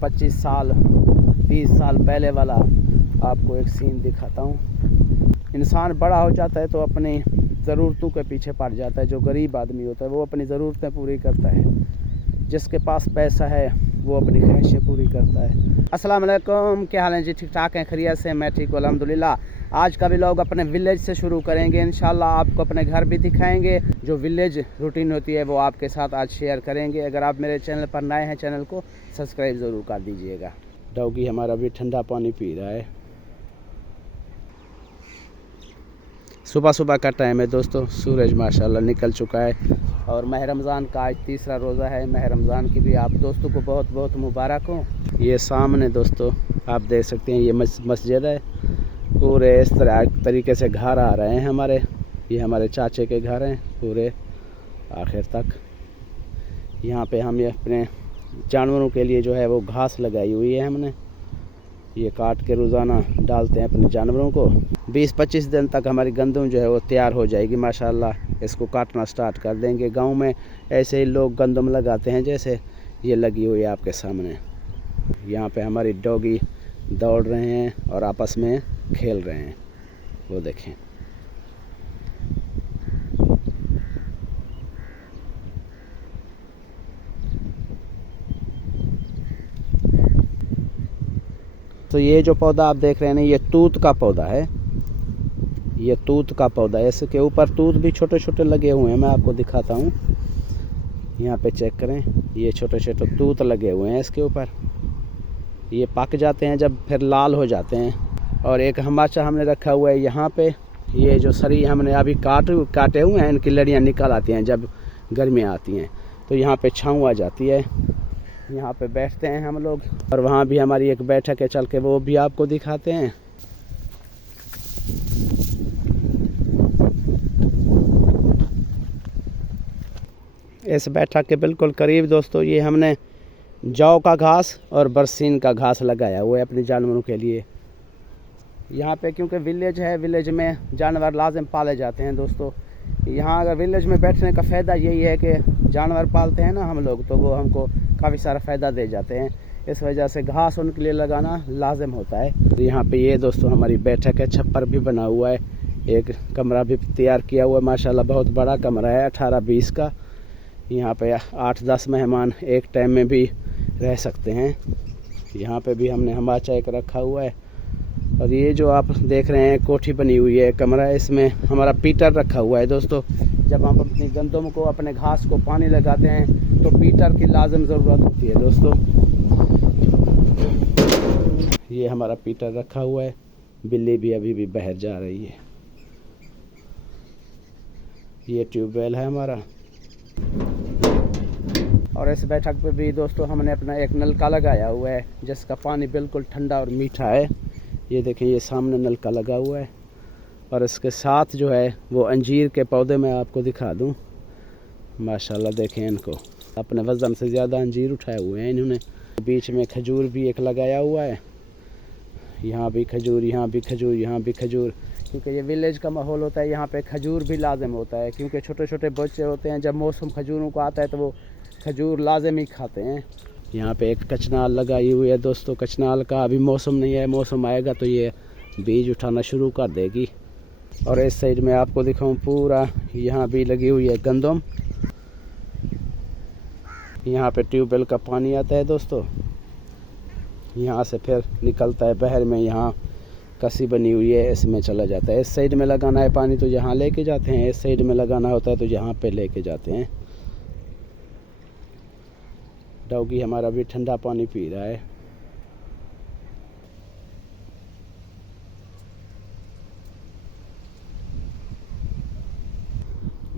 25 साल 20 साल पहले वाला आपको एक सीन दिखाता हूँ। इंसान बड़ा हो जाता है तो अपनी ज़रूरतों के पीछे पड़ जाता है। जो गरीब आदमी होता है वो अपनी ज़रूरतें पूरी करता है, जिसके पास पैसा है वो अपनी ख्वाहिशें पूरी करता है। अस्सलाम वालेकुम, क्या हाल है जी? ठीक ठाक हैं, खैरियत से? मैं ठीक हूँ अल्हम्दुलिल्लाह। आज का व्लॉग अपने विलेज से शुरू करेंगे इंशाल्लाह। आपको अपने घर भी दिखाएंगे, जो विलेज रूटीन होती है वो आपके साथ आज शेयर करेंगे। अगर आप मेरे चैनल पर नए हैं, चैनल को सब्सक्राइब ज़रूर कर दीजिएगा। डॉगी हमारा भी ठंडा पानी पी रहा है। सुबह सुबह का टाइम है दोस्तों, सूरज माशाल्लाह निकल चुका है और माह रमज़ान का आज तीसरा रोज़ा है। माह रमज़ान की भी आप दोस्तों को बहुत बहुत मुबारक हो। ये सामने दोस्तों आप देख सकते हैं, ये मस्जिद है। पूरे इस तरीके से घर आ रहे हैं हमारे। ये हमारे चाचे के घर हैं पूरे आखिर तक। यहाँ पे हम ये अपने जानवरों के लिए जो है वो घास लगाई हुई है हमने। ये काट के रोज़ाना डालते हैं अपने जानवरों को। 20-25 दिन तक हमारी गंदम जो है वो तैयार हो जाएगी माशाल्लाह। इसको काटना स्टार्ट कर देंगे। गांव में ऐसे ही लोग गंदम लगाते हैं, जैसे ये लगी हुई है आपके सामने। यहाँ पे हमारी डॉगी दौड़ रहे हैं और आपस में खेल रहे हैं, वो देखें। तो ये जो पौधा आप देख रहे हैं ना, ये तूत का पौधा है। ये तूत का पौधा है। इसके ऊपर तूत भी छोटे छोटे लगे हुए हैं, मैं आपको दिखाता हूँ। यहाँ पे चेक करें, ये छोटे छोटे तूत लगे हुए हैं इसके ऊपर। ये पक जाते हैं जब, फिर लाल हो जाते हैं। और एक हमाचा हमने रखा हुआ है यहाँ पे। ये जो सरी हमने अभी काटे हुए हैं, इनकी लड़ियाँ निकल आती हैं जब गर्मियाँ आती हैं, तो यहाँ पे छाँव आ जाती है। यहाँ पे बैठते हैं हम लोग। और वहाँ भी हमारी एक बैठक है, चल के वो भी आपको दिखाते हैं। इस बैठक के बिल्कुल करीब दोस्तों ये हमने जौ का घास और बरसीन का घास लगाया हुआ है अपने जानवरों के लिए। यहाँ पे क्योंकि विलेज है, विलेज में जानवर लाजिम पाले जाते हैं दोस्तों। यहाँ अगर विलेज में बैठने का फ़ायदा यही है कि जानवर पालते हैं ना हम लोग, तो वो हमको काफ़ी सारा फ़ायदा दे जाते हैं। इस वजह से घास उनके लिए लगाना लाजिम होता है। तो यहाँ पे ये दोस्तों हमारी बैठक है। छप्पर भी बना हुआ है, एक कमरा भी तैयार किया हुआ है माशाल्लाह। बहुत बड़ा कमरा है, 18-20 का। यहाँ पे 8-10 मेहमान एक टाइम में भी रह सकते हैं। यहाँ पे भी हमने हमाचा एक रखा हुआ है। और ये जो आप देख रहे हैं कोठी बनी हुई है, कमरा है, इसमें हमारा पीटर रखा हुआ है दोस्तों। जब हम अपनी गंदम को, अपने घास को पानी लगाते हैं तो पीटर की लाजिम ज़रूरत होती है दोस्तों। ये हमारा पीटर रखा हुआ है। बिल्ली भी अभी भी बाहर जा रही है। ये ट्यूबवेल है हमारा। और इस बैठक पे भी दोस्तों हमने अपना एक नलका लगाया हुआ है, जिसका पानी बिल्कुल ठंडा और मीठा है। ये देखें, ये सामने नलका लगा हुआ है। और इसके साथ जो है वो अंजीर के पौधे मैं आपको दिखा दूं। माशाल्लाह देखें इनको, अपने वज़न से ज़्यादा अंजीर उठाए हुए हैं इन्होंने। बीच में खजूर भी एक लगाया हुआ है। यहाँ भी खजूर, यहाँ भी खजूर, यहाँ भी खजूर। क्योंकि ये विलेज का माहौल होता है, यहाँ पे खजूर भी लाजिम होता है। क्योंकि छोटे छोटे बच्चे होते हैं, जब मौसम खजूरों का आता है तो वो खजूर लाजिम ही खाते हैं। यहाँ पे एक कचनाल लगाई हुई है दोस्तों। कचनाल का अभी मौसम नहीं है, मौसम आएगा तो ये बीज उठाना शुरू कर देगी। और इस साइड में आपको दिखाऊं, पूरा यहाँ भी लगी हुई है गंदम। यहाँ पे ट्यूबवेल का पानी आता है दोस्तों। यहाँ से फिर निकलता है बहर में, यहाँ कसी बनी हुई है, इसमें चला जाता है। इस साइड में लगाना है पानी तो यहाँ लेके जाते हैं, इस साइड में लगाना होता है तो यहाँ पे लेके जाते हैं। डॉगी हमारा भी ठंडा पानी पी रहा है।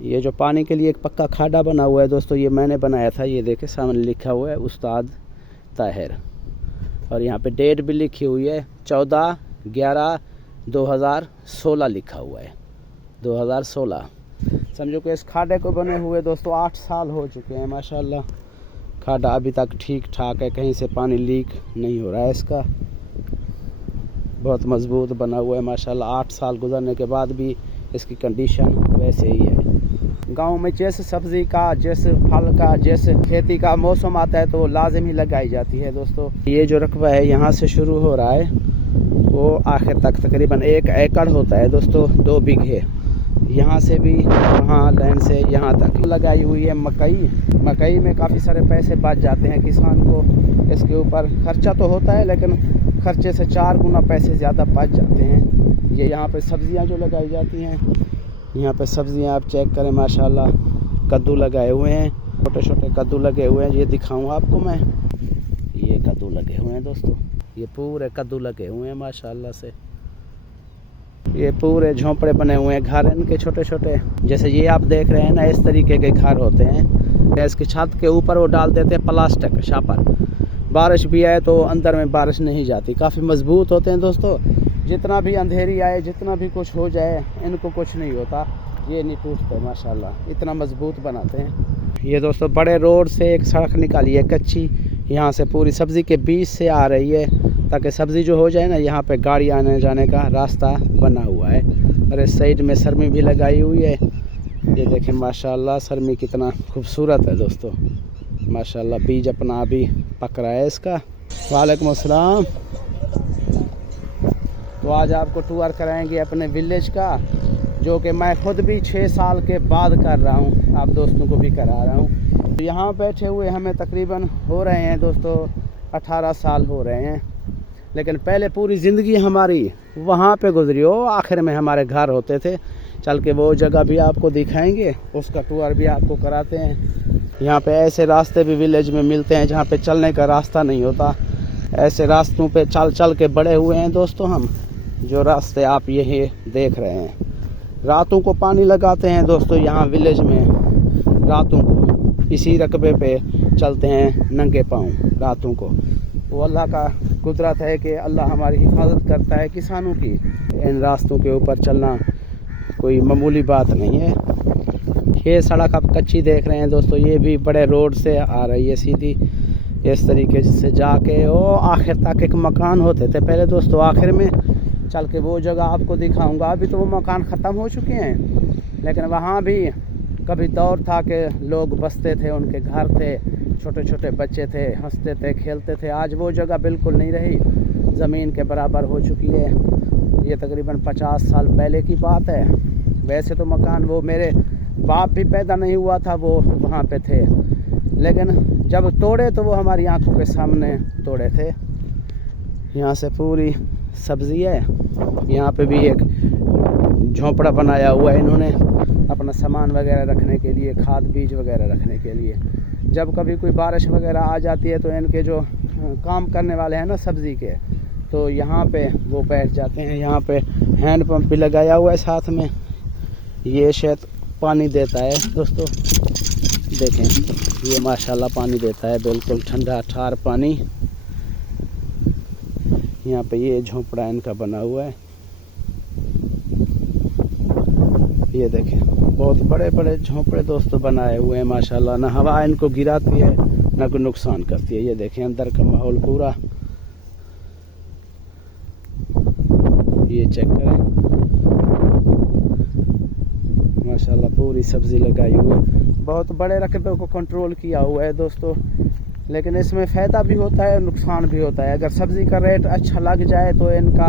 ये जो पानी के लिए एक पक्का खाड़ा बना हुआ है दोस्तों, ये मैंने बनाया था। ये देखे सामने लिखा हुआ है उस्ताद ताहिर। और यहाँ पे डेट भी लिखी हुई है, 14/11/2016 लिखा हुआ है, 2016। समझो कि इस खाड़े को बने हुए दोस्तों 8 साल हो चुके हैं माशाल्लाह। खाड़ा अभी तक ठीक ठाक है, कहीं से पानी लीक नहीं हो रहा है इसका। बहुत मजबूत बना हुआ है माशाल्लाह। 8 साल गुजरने के बाद भी इसकी कंडीशन वैसे ही है। गांव में जैसे सब्जी का, जैसे फल का, जैसे खेती का मौसम आता है तो लाजिम ही लगाई जाती है दोस्तों। ये जो रकबा है यहाँ से शुरू हो रहा है वो आखिर तक तकरीबन 1 एकड़ होता है दोस्तों, 2 बीघे। यहाँ से भी वहाँ लाइन से यहाँ तक लगाई हुई है मकई में काफ़ी सारे पैसे बच जाते हैं किसान को। इसके ऊपर खर्चा तो होता है लेकिन खर्चे से 4 गुना पैसे ज़्यादा बच जाते हैं। ये यहाँ पे सब्जियाँ जो लगाई जाती हैं, यहाँ पे सब्जियाँ आप चेक करें माशाल्लाह। कद्दू लगाए हुए हैं, छोटे छोटे कद्दू लगे हुए हैं, ये दिखाऊँ आपको मैं। ये कद्दू लगे हुए हैं दोस्तों, ये पूरे कद्दू लगे हुए हैं माशाल्लाह से। ये पूरे झोंपड़े बने हुए हैं, घर इनके छोटे छोटे, जैसे ये आप देख रहे हैं ना, इस तरीके के घर होते हैं। इसकी छत के ऊपर वो डाल देते हैं प्लास्टिक छापर, बारिश भी आए तो अंदर में बारिश नहीं जाती, काफ़ी मजबूत होते हैं दोस्तों। जितना भी अंधेरी आए, जितना भी कुछ हो जाए, इनको कुछ नहीं होता, ये नहीं टूटते माशाल्लाह, इतना मजबूत बनाते हैं। ये दोस्तों बड़े रोड से एक सड़क निकाली है कच्ची, यहाँ से पूरी सब्ज़ी के बीच से आ रही है ताकि सब्ज़ी जो हो जाए ना, यहाँ पे गाड़ी आने जाने का रास्ता बना हुआ है। और इस साइड में सरमी भी लगाई हुई है। ये देखें माशाल्लाह, सरमी कितना खूबसूरत है दोस्तों माशाल्लाह। बीज अपना अभी पक रहा है इसका। वालेकुम अस्सलाम। तो आज आपको टूर कराएंगे अपने विलेज का, जो कि मैं खुद भी 6 साल के बाद कर रहा हूँ, आप दोस्तों को भी करा रहा हूँ। तो यहाँ बैठे हुए हमें तकरीबन हो रहे हैं दोस्तों 18 साल हो रहे हैं, लेकिन पहले पूरी ज़िंदगी हमारी वहाँ पे गुजरी हो। आखिर में हमारे घर होते थे, चल के वो जगह भी आपको दिखाएंगे, उसका टूर भी आपको कराते हैं। यहाँ पे ऐसे रास्ते भी विलेज में मिलते हैं जहाँ पे चलने का रास्ता नहीं होता। ऐसे रास्तों पे चल चल के बड़े हुए हैं दोस्तों हम, जो रास्ते आप यही देख रहे हैं। रातों को पानी लगाते हैं दोस्तों यहाँ विलेज में, रातों को इसी रकबे पे चलते हैं नंगे पाँव रातों को। वो अल्लाह का कुदरत है कि अल्लाह हमारी हिफाजत करता है किसानों की। इन रास्तों के ऊपर चलना कोई मामूली बात नहीं है। ये सड़क आप कच्ची देख रहे हैं दोस्तों, ये भी बड़े रोड से आ रही है सीधी इस तरीके से जाके वो आखिर तक एक मकान होते थे पहले दोस्तों। आखिर में चल के वो जगह आपको दिखाऊंगा। अभी तो वो मकान ख़त्म हो चुके हैं, लेकिन वहाँ भी कभी दौर था कि लोग बसते थे, उनके घर थे, छोटे छोटे बच्चे थे, हंसते थे, खेलते थे। आज वो जगह बिल्कुल नहीं रही, ज़मीन के बराबर हो चुकी है। ये तकरीबन 50 साल पहले की बात है। वैसे तो मकान वो मेरे बाप भी पैदा नहीं हुआ था वो वहाँ पे थे, लेकिन जब तोड़े तो वो हमारी आंखों के सामने तोड़े थे। यहाँ से पूरी सब्ज़ी है। यहाँ पे भी एक झोंपड़ा बनाया हुआ है इन्होंने अपना सामान वगैरह रखने के लिए, खाद बीज वगैरह रखने के लिए। जब कभी कोई बारिश वगैरह आ जाती है तो इनके जो काम करने वाले हैं ना सब्ज़ी के, तो यहाँ पे वो बैठ जाते हैं। यहाँ पे हैंड पंप भी लगाया हुआ है साथ में, ये शायद पानी देता है दोस्तों। देखें ये माशाल्लाह पानी देता है, बिल्कुल ठंडा ठार पानी। यहाँ पे ये झोंपड़ा इनका बना हुआ है। ये देखें बहुत बड़े बड़े झोंपड़े दोस्तों बनाए हुए हैं माशाल्लाह। ना हवा इनको गिराती है ना कोई नुकसान करती है। ये देखें अंदर का माहौल पूरा, ये चेक करें माशाल्लाह। पूरी सब्ज़ी लगाई हुई है, बहुत बड़े रकबे को कंट्रोल किया हुआ है दोस्तों। लेकिन इसमें फ़ायदा भी होता है, नुकसान भी होता है। अगर सब्ज़ी का रेट अच्छा लग जाए तो इनका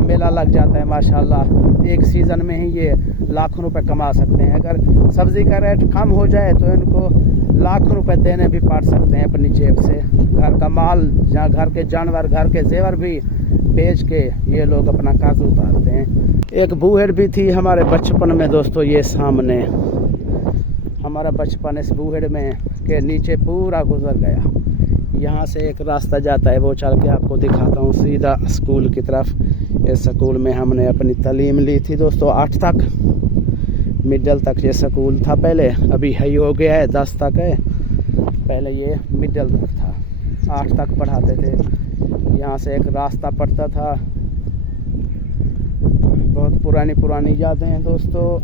मेला लग जाता है माशाल्लाह। एक सीज़न में ही ये लाखों रुपए कमा सकते हैं। अगर सब्ज़ी का रेट कम हो जाए तो इनको लाखों रुपए देने भी पड़ सकते हैं अपनी जेब से। घर का माल, जहाँ घर के जानवर, घर के जेवर भी बेच के ये लोग अपना कर्ज उतारते हैं। एक बूहेड़ भी थी हमारे बचपन में दोस्तों, ये सामने हमारा बचपन इस बूहेड़ में के नीचे पूरा गुजर गया। यहाँ से एक रास्ता जाता है, वो चल के आपको दिखाता हूँ सीधा स्कूल की तरफ। इस स्कूल में हमने अपनी तालीम ली थी दोस्तों 8 तक, मिडल तक ये स्कूल था पहले, अभी हाई हो गया है 10 तक है, पहले ये मिडल तक था। 8 तक पढ़ाते थे। यहाँ से एक रास्ता पड़ता था। बहुत पुरानी यादें हैं दोस्तों।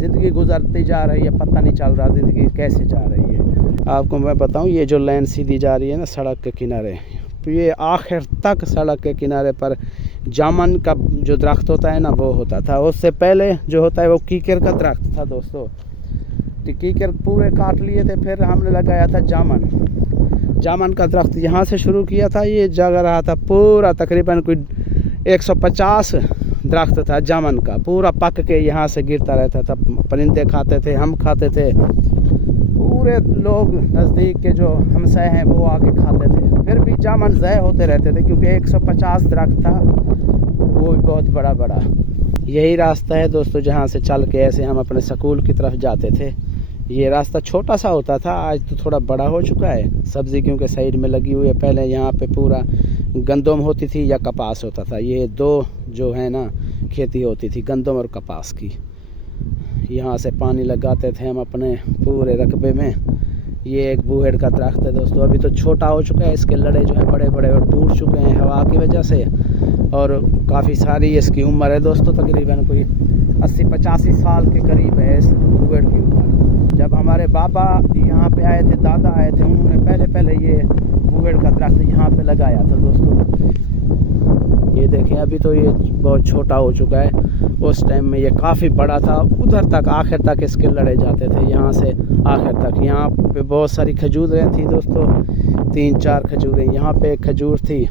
ज़िंदगी गुजरती जा रही है, पता नहीं चल रहा ज़िंदगी कैसे जा रही है। आपको मैं बताऊं, ये जो लाइन सीधी जा रही है ना सड़क के किनारे, ये आखिर तक सड़क के किनारे पर जामुन का जो दरख्त होता है ना वो होता था। उससे पहले जो होता है वो कीकर का दरख्त था दोस्तों। कीकर पूरे काट लिए थे। फिर हमने लगाया था जामन का दरख्त यहाँ से शुरू किया था। ये जग रहा था पूरा, तकरीबन कोई 150 दरख्त था जामन का, पूरा पक के यहाँ से गिरता रहता था। परिंदे खाते थे, हम खाते थे, पूरे लोग नज़दीक के जो हमसाए हैं वो आके खाते थे। फिर भी जामन ज़ाय होते रहते थे क्योंकि 150 दरख्त था, वो भी बहुत बड़ा बड़ा। यही रास्ता है दोस्तों जहाँ से चल के ऐसे हम अपने स्कूल की तरफ जाते थे। ये रास्ता छोटा सा होता था, आज तो थोड़ा बड़ा हो चुका है। सब्ज़ी क्योंकि साइड में लगी हुई है। पहले यहाँ पे पूरा गंदम होती थी या कपास होता था। ये दो जो है ना खेती होती थी, गंदम और कपास की। यहाँ से पानी लगाते थे हम अपने पूरे रकबे में। ये एक बूहेड़ का दरख्त है दोस्तों, अभी तो छोटा हो चुका है। इसके लड़े जो है बड़े बड़े और टूट चुके हैं हवा की वजह से, और काफ़ी सारी इसकी उम्र है दोस्तों, तकरीबन कोई 80-85 साल के करीब है इस बूहेड़ की उम्र। जब हमारे बाबा यहाँ पे आए थे, दादा आए थे, उन्होंने पहले ये बूहेड़ का दरख्त यहाँ पे लगाया था दोस्तों। ये देखें अभी तो ये बहुत छोटा हो चुका है। उस टाइम में ये काफ़ी बड़ा था, उधर तक आखिर तक इसके लड़े जाते थे, यहाँ से आखिर तक। यहाँ पे बहुत सारी खजूरें थी दोस्तों, 3-4 खजूरें। यहाँ पे एक खजूर थी।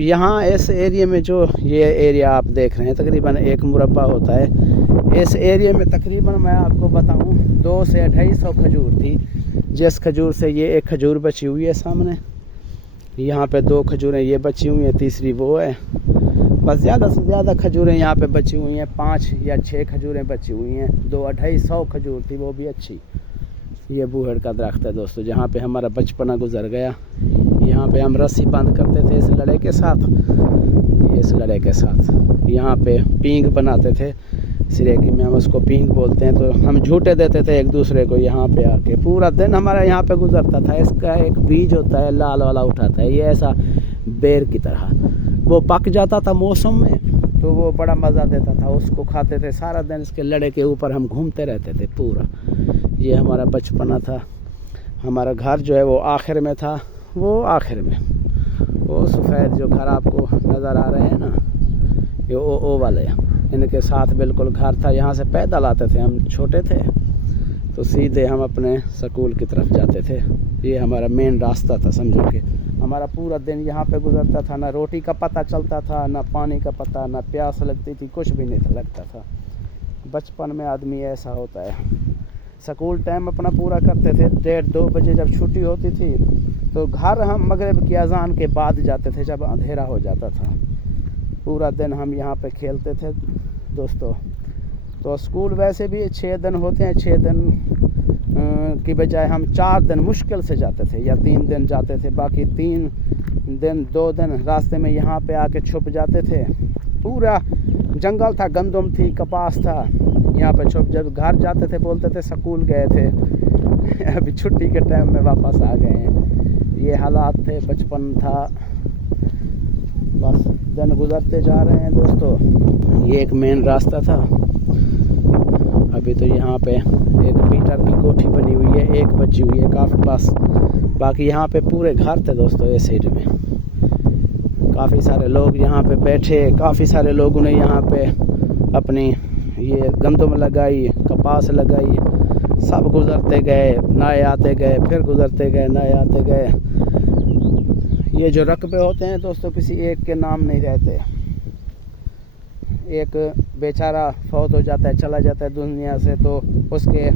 यहाँ इस एरिया में जो ये एरिया आप देख रहे हैं तकरीबन 1 मुरब्बा होता है। इस एरिया में तकरीबन मैं आपको बताऊं 200 से 250 खजूर थी, जिस खजूर से ये एक खजूर बची हुई है सामने। यहाँ पे 2 खजूरें ये बची हुई हैं, तीसरी वो है। बस ज़्यादा से ज़्यादा खजूरें यहाँ पे बची हुई हैं, 5 या 6 खजूरें बची हुई हैं। 200-250 खजूर थी, वो भी अच्छी। ये बूहेड़ का दरख्त है दोस्तों, जहाँ पे हमारा बचपना गुजर गया। यहाँ पे हम रस्सी बंद करते थे इस लड़े के साथ, इस लड़े के साथ। यहाँ पे पींग बनाते थे, सिरेकी में हम उसको पींग बोलते हैं। तो हम झूठे देते थे एक दूसरे को यहाँ पे आके। पूरा दिन हमारा यहाँ पे गुजरता था। इसका एक बीज होता है लाल वाला, उठाता है ये ऐसा बेर की तरह, वो पक जाता था मौसम में, तो वो बड़ा मज़ा देता था। उसको खाते थे सारा दिन, इसके लड़े के ऊपर हम घूमते रहते थे पूरा। ये हमारा बचपना था। हमारा घर जो है वो आखिर में था, वो आखिर में वो सफ़ेद जो घर आपको नज़र आ रहे हैं ना, ये ओ वाले, इनके साथ बिल्कुल घर था। यहाँ से पैदल आते थे, हम छोटे थे तो सीधे हम अपने स्कूल की तरफ जाते थे। ये हमारा मेन रास्ता था, समझो कि हमारा पूरा दिन यहाँ पे गुजरता था। ना रोटी का पता चलता था, ना पानी का पता, ना प्यास लगती थी, कुछ भी नहीं लगता था। बचपन में आदमी ऐसा होता है। स्कूल टाइम अपना पूरा करते थे। 1:30-2 बजे जब छुट्टी होती थी तो घर हम मगरिब की अजान के बाद जाते थे, जब अंधेरा हो जाता था। पूरा दिन हम यहाँ पे खेलते थे दोस्तों। तो स्कूल वैसे भी 6 दिन होते हैं, 6 दिन की बजाय हम 4 दिन मुश्किल से जाते थे, या 3 दिन जाते थे। बाकी 3 दिन 2 दिन रास्ते में यहाँ पे आके छुप जाते थे। पूरा जंगल था, गंदम थी, कपास था, यहाँ पे छुप। जब घर जाते थे बोलते थे स्कूल गए थे, अभी छुट्टी के टाइम में वापस आ गए हैं। ये हालात थे, बचपन था। बस दिन गुजरते जा रहे हैं दोस्तों। ये एक मेन रास्ता था। अभी तो यहाँ पे एक पीटर की कोठी बनी हुई है, एक बची हुई है काफ़ी पास। बाकी यहाँ पे पूरे घर थे दोस्तों इस साइड में। काफ़ी सारे लोग यहाँ पे बैठे, काफ़ी सारे लोगों ने यहाँ पे अपनी ये गंदम लगाई, कपास लगाई। सब गुजरते गए, नए आते गए, फिर गुजरते गए, नए आते गए। ये जो रकबे होते हैं दोस्तों किसी एक के नाम नहीं रहते। एक बेचारा फौत हो जाता है, चला जाता है दुनिया से, तो उसके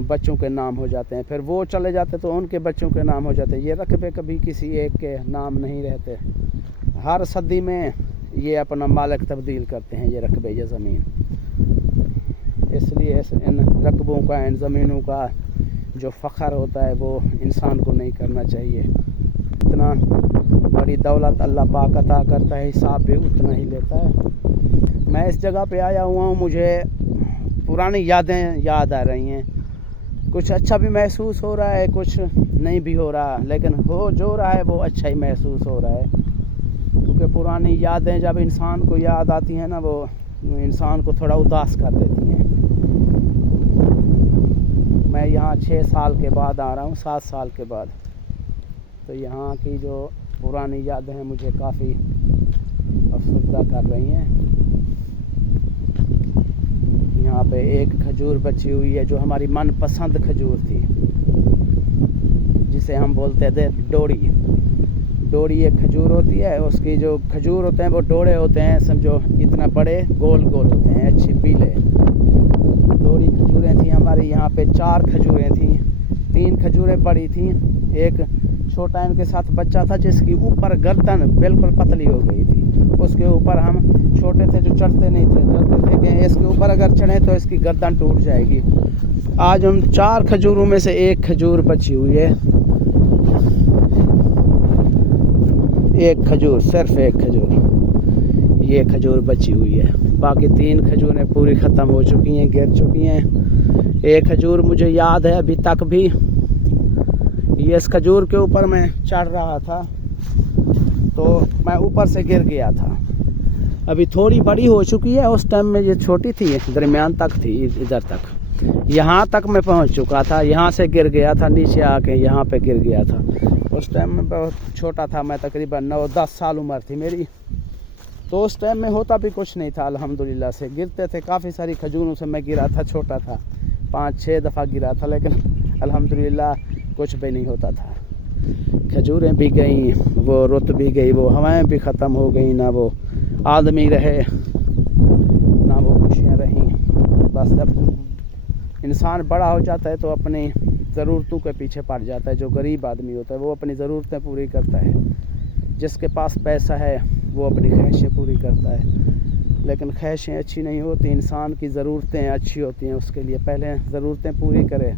बच्चों के नाम हो जाते हैं। फिर वो चले जाते तो उनके बच्चों के नाम हो जाते हैं। ये रकबे कभी किसी एक के नाम नहीं रहते। हर सदी में ये अपना मालिक तब्दील करते हैं ये रकबे, ये ज़मीन। इसलिए इन रकबों का, इन ज़मीनों का जो फ़ख्र होता है वो इंसान को नहीं करना चाहिए। इतना बड़ी दौलत अल्लाह पाक अता करता है, हिसाब भी उतना ही लेता है। मैं इस जगह पे आया हुआ हूँ, मुझे पुरानी यादें याद आ रही हैं। कुछ अच्छा भी महसूस हो रहा है, कुछ नहीं भी हो रहा, लेकिन हो जो रहा है वो अच्छा ही महसूस हो रहा है। क्योंकि पुरानी यादें जब इंसान को याद आती हैं ना, वो इंसान को थोड़ा उदास कर देती हैं। मैं यहाँ 6 साल के बाद आ रहा हूँ, 7 साल के बाद। तो यहाँ की जो पुरानी यादें हैं मुझे काफ़ी अफसरदा कर रही हैं। यहाँ पे एक खजूर बची हुई है जो हमारी मनपसंद खजूर थी, जिसे हम बोलते थे डोरी। डोरी एक खजूर होती है, उसकी जो खजूर होते हैं वो डोरे होते हैं, समझो इतना बड़े गोल गोल होते हैं, अच्छे पीले। डोरी खजूरें थी हमारी यहाँ पे, 4 खजूरें थी, 3 खजूरें बड़ी थी, एक छोटा इनके साथ बच्चा था जिसकी ऊपर गर्दन बिल्कुल पतली हो गई थी। उसके ऊपर हम छोटे थे जो चढ़ते नहीं थे, डरते थे कि इसके ऊपर अगर चढ़े तो इसकी गर्दन टूट जाएगी। आज हम 4 खजूरों में से एक खजूर बची हुई है, एक खजूर, सिर्फ एक खजूर, ये खजूर बची हुई है। बाकी 3 खजूरें पूरी ख़त्म हो चुकी हैं, गिर चुकी हैं। एक खजूर मुझे याद है अभी तक भी, ये इस खजूर के ऊपर मैं चढ़ रहा था तो मैं ऊपर से गिर गया था। अभी थोड़ी बड़ी हो चुकी है, उस टाइम में ये छोटी थी, दरमियान तक थी, इधर तक, यहाँ तक मैं पहुँच चुका था। यहाँ से गिर गया था, नीचे आके यहाँ पे गिर गया था। उस टाइम में बहुत छोटा था मैं, तकरीबन 9-10 साल उम्र थी मेरी। तो उस टाइम में होता भी कुछ नहीं था, अल्हम्दुलिल्लाह से गिरते थे। काफ़ी सारी खजूरों से मैं गिरा था, छोटा था, 5-6 दफ़ा गिरा था, लेकिन अल्हम्दुलिल्लाह कुछ भी नहीं होता था। खजूरें भी गई, वो रुत भी गई, वो हवाएं भी ख़त्म हो गई, ना वो आदमी रहे ना वो खुशियाँ रहीं। बस जब इंसान बड़ा हो जाता है तो अपनी ज़रूरतों के पीछे पड़ जाता है। जो गरीब आदमी होता है वो अपनी ज़रूरतें पूरी करता है, जिसके पास पैसा है वो अपनी ख्वाहिशें पूरी करता है। लेकिन ख्वाहिशें अच्छी नहीं होती, इंसान की ज़रूरतें अच्छी होती हैं। उसके लिए पहले ज़रूरतें पूरी करे,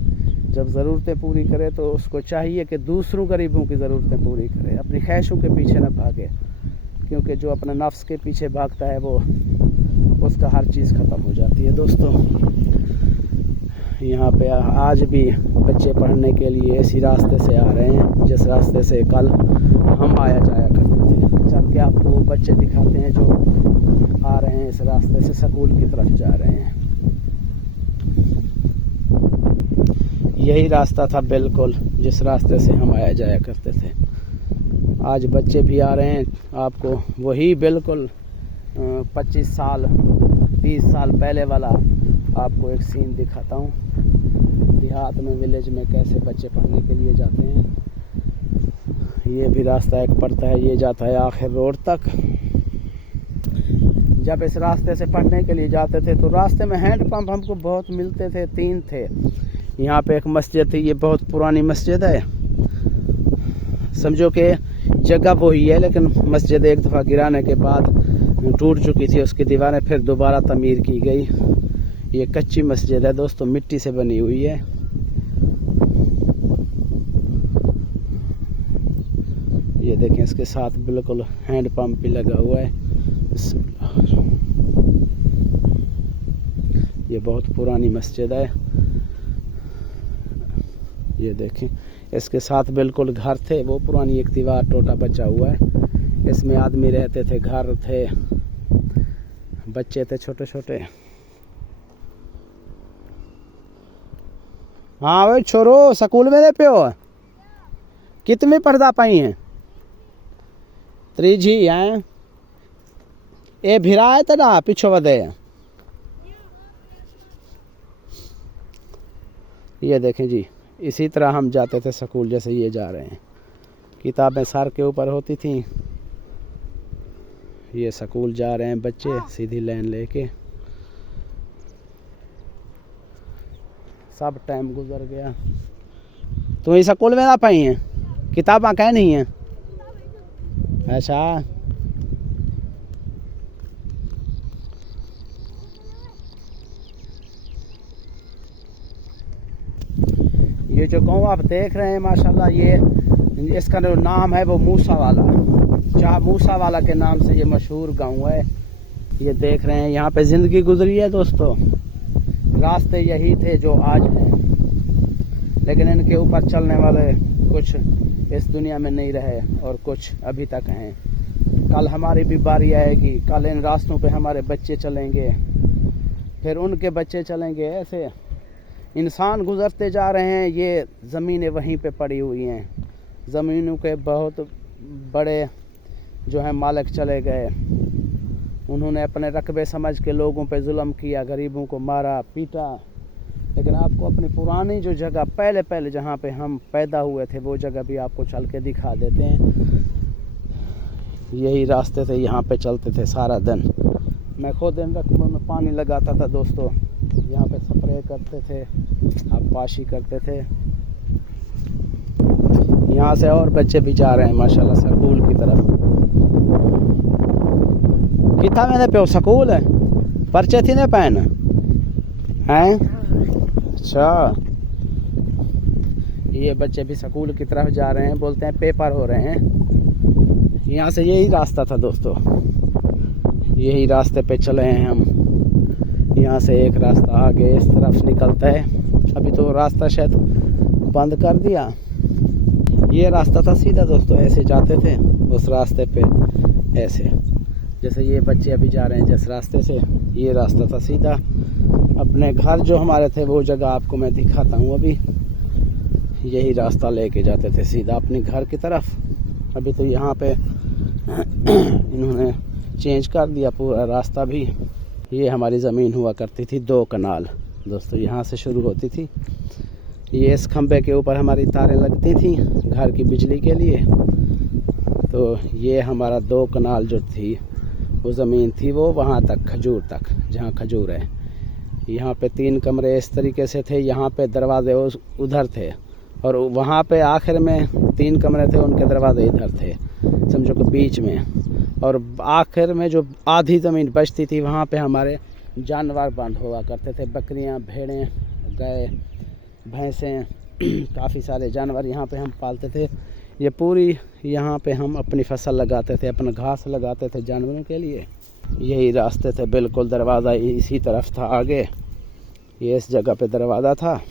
जब ज़रूरतें पूरी करे तो उसको चाहिए कि दूसरों गरीबों की ज़रूरतें पूरी करे, अपनी ख्वाहिशों के पीछे न भागे, क्योंकि जो अपने नफ्स के पीछे भागता है वो उसका हर चीज़ ख़त्म हो जाती है। दोस्तों, यहाँ पे आज भी बच्चे पढ़ने के लिए इसी रास्ते से आ रहे हैं, जिस रास्ते से कल हम आया जाया करते थे। चल के आपको वो बच्चे दिखाते हैं जो आ रहे हैं इस रास्ते से, स्कूल की तरफ जा रहे हैं। यही रास्ता था बिल्कुल जिस रास्ते से हम आया जाया करते थे। आज बच्चे भी आ रहे हैं, आपको वही बिल्कुल 25 साल 30 साल पहले वाला आपको एक सीन दिखाता हूँ। देहात में, विलेज में कैसे बच्चे पढ़ने के लिए जाते हैं। ये भी रास्ता एक पड़ता है, ये जाता है आखिर रोड तक। जब इस रास्ते से पढ़ने के लिए जाते थे तो रास्ते में हैंड पंप हमको बहुत मिलते थे, 3 थे। यहाँ पे एक मस्जिद थी, ये बहुत पुरानी मस्जिद है, समझो कि जगह वही है, लेकिन मस्जिद एक दफ़ा गिराने के बाद टूट चुकी थी उसकी दीवारें, फिर दोबारा तमीर की गई। ये कच्ची मस्जिद है दोस्तों, मिट्टी से बनी हुई है। ये देखें, इसके साथ बिल्कुल हैंड पंप भी लगा हुआ है। ये बहुत पुरानी मस्जिद है। ये देखें, इसके साथ बिल्कुल घर थे, वो पुरानी एक दीवार टोटा बचा हुआ है, इसमें आदमी रहते थे, घर थे, बच्चे थे छोटे छोटे। हाँ भाई छोरो, स्कूल में दे पियो कितनी पढ़दा पाई हैं 3G हैं ए भिराए तो ना पीछे बदे। ये देखें जी, इसी तरह हम जाते थे स्कूल, जैसे ये जा रहे हैं। किताबें सर के ऊपर होती थी। ये स्कूल जा रहे हैं बच्चे सीधी लाइन लेके। सब टाइम गुजर गया। तो ये स्कूल में ना पाई हैं, किताबें कह नहीं हैं। अच्छा, ये जो गाँव आप देख रहे हैं माशाल्लाह, ये इसका जो नाम है वो मूसा वाला, शाह मूसा वाला के नाम से ये मशहूर गांव है। ये देख रहे हैं, यहाँ पे ज़िंदगी गुजरी है दोस्तों। रास्ते यही थे जो आज हैं, लेकिन इनके ऊपर चलने वाले कुछ इस दुनिया में नहीं रहे और कुछ अभी तक हैं। कल हमारी भी बारी आएगी, कल इन रास्तों पे हमारे बच्चे चलेंगे, फिर उनके बच्चे चलेंगे। ऐसे इंसान गुज़रते जा रहे हैं। ये ज़मीनें वहीं पे पड़ी हुई हैं, ज़मीनों के बहुत बड़े जो हैं मालिक चले गए, उन्होंने अपने रकबे समझ के लोगों पे जुल्म किया, गरीबों को मारा पीटा। लेकिन आपको अपनी पुरानी जो जगह पहले पहले जहाँ पे हम पैदा हुए थे वो जगह भी आपको चल के दिखा देते हैं। यही रास्ते थे, यहाँ पे चलते थे सारा दिन। मैं खुद इन रकबों में पानी लगाता था दोस्तों, यहाँ पे स्प्रे करते थे, आबपाशी करते थे। यहाँ से और बच्चे भी जा रहे हैं माशाल्लाह स्कूल की तरफ। कितना मैंने पे स्कूल है पर्चे थी ना पैन हैं। अच्छा, ये बच्चे भी स्कूल की तरफ जा रहे हैं, बोलते हैं पेपर हो रहे हैं। यहाँ से यही रास्ता था दोस्तों, यही रास्ते पे चले हैं हम। यहाँ से एक रास्ता आगे इस तरफ निकलता है, अभी तो रास्ता शायद बंद कर दिया। ये रास्ता था सीधा दोस्तों, ऐसे जाते थे उस रास्ते पे ऐसे, जैसे ये बच्चे अभी जा रहे हैं जिस रास्ते से, ये रास्ता था सीधा। अपने घर जो हमारे थे वो जगह आपको मैं दिखाता हूँ। अभी यही रास्ता लेके जाते थे सीधा अपने घर की तरफ। अभी तो यहाँ पे इन्होंने चेंज कर दिया पूरा रास्ता भी। ये हमारी ज़मीन हुआ करती थी 2 कनाल दोस्तों, यहाँ से शुरू होती थी। ये इस खंबे के ऊपर हमारी तारें लगती थी घर की बिजली के लिए। तो ये हमारा 2 कनाल जो थी वो ज़मीन थी, वो वहाँ तक खजूर तक जहाँ खजूर है। यहाँ पे 3 कमरे इस तरीके से थे, यहाँ पे दरवाजे उधर थे, और वहाँ पे आखिर में 3 कमरे थे, उनके दरवाजे इधर थे, समझो कि बीच में। और आखिर में जो आधी ज़मीन बचती थी वहाँ पे हमारे जानवर बंद हुआ करते थे, बकरियाँ, भेड़ें, गाय, भैंसें, काफ़ी सारे जानवर यहाँ पे हम पालते थे। ये पूरी यहाँ पे हम अपनी फसल लगाते थे, अपना घास लगाते थे जानवरों के लिए। यही रास्ते थे, बिल्कुल दरवाज़ा इसी तरफ था आगे। ये इस जगह पे दरवाज़ा था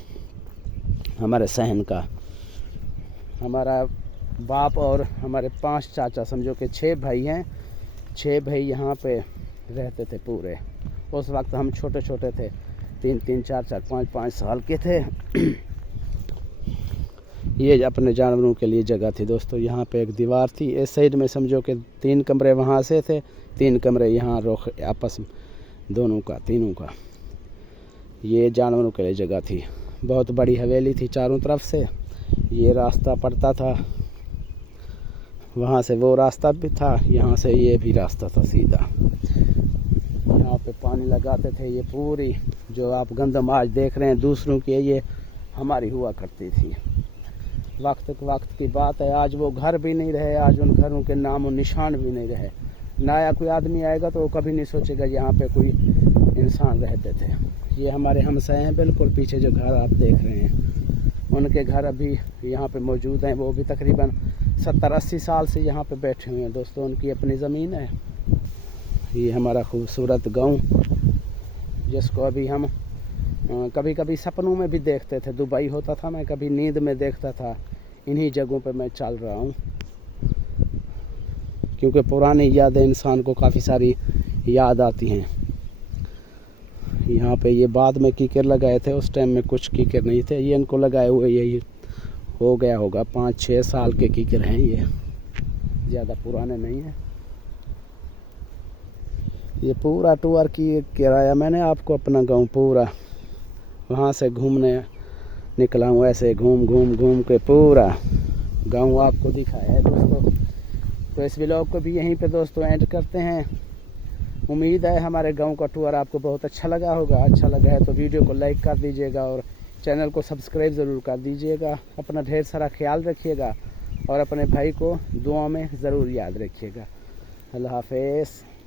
हमारे सहन का। हमारा बाप और हमारे 5 चाचा, समझो कि 6 भाई हैं, 6 भाई यहाँ पे रहते थे पूरे। उस वक्त हम छोटे छोटे थे, 3-3, 4-4, 5-5 साल के थे। ये अपने जानवरों के लिए जगह थी दोस्तों। यहाँ पे एक दीवार थी, इस साइड में समझो कि 3 कमरे वहाँ से थे, 3 कमरे यहाँ रोक आपस में दोनों का, तीनों का। ये जानवरों के लिए जगह थी। बहुत बड़ी हवेली थी चारों तरफ से। ये रास्ता पड़ता था, वहाँ से वो रास्ता भी था, यहाँ से ये भी रास्ता था सीधा। यहाँ पे पानी लगाते थे। ये पूरी जो आप गंदम आज देख रहे हैं दूसरों की, ये हमारी हुआ करती थी। वक्त की बात है, आज वो घर भी नहीं रहे, आज उन घरों के नाम और निशान भी नहीं रहे। नया कोई आदमी आएगा तो वो कभी नहीं सोचेगा यहाँ पे कोई इंसान रहते थे। ये हमारे हमसाए हैं, बिल्कुल पीछे जो घर आप देख रहे हैं, उनके घर अभी यहाँ पे मौजूद हैं। वो भी तकरीबन 70-80 साल से यहाँ पे बैठे हुए हैं दोस्तों, उनकी अपनी ज़मीन है। ये हमारा खूबसूरत गांव, जिसको अभी हम कभी कभी सपनों में भी देखते थे। दुबई होता था, मैं कभी नींद में देखता था। इन्हीं जगहों पे मैं चल रहा हूँ, क्योंकि पुरानी यादें इंसान को काफ़ी सारी याद आती हैं। यहाँ पे ये बाद में कीकर लगाए थे, उस टाइम में कुछ कीकर नहीं थे। ये इनको लगाए हुए यही हो गया होगा, 5-6 साल के कीकर हैं ये, ज़्यादा पुराने नहीं हैं। ये पूरा टूर की किराया मैंने आपको अपना गांव पूरा वहाँ से घूमने निकला हूँ, ऐसे घूम के पूरा गांव आपको दिखाया है दोस्तों। तो इस व्लॉग को भी यहीं पे दोस्तों एंड करते हैं। उम्मीद है हमारे गांव का टूर आपको बहुत अच्छा लगा होगा। अच्छा लगा है तो वीडियो को लाइक कर दीजिएगा और चैनल को सब्सक्राइब ज़रूर कर दीजिएगा। अपना ढेर सारा ख्याल रखिएगा और अपने भाई को दुआ में ज़रूर याद रखिएगा। अल्लाह हाफ़िज़।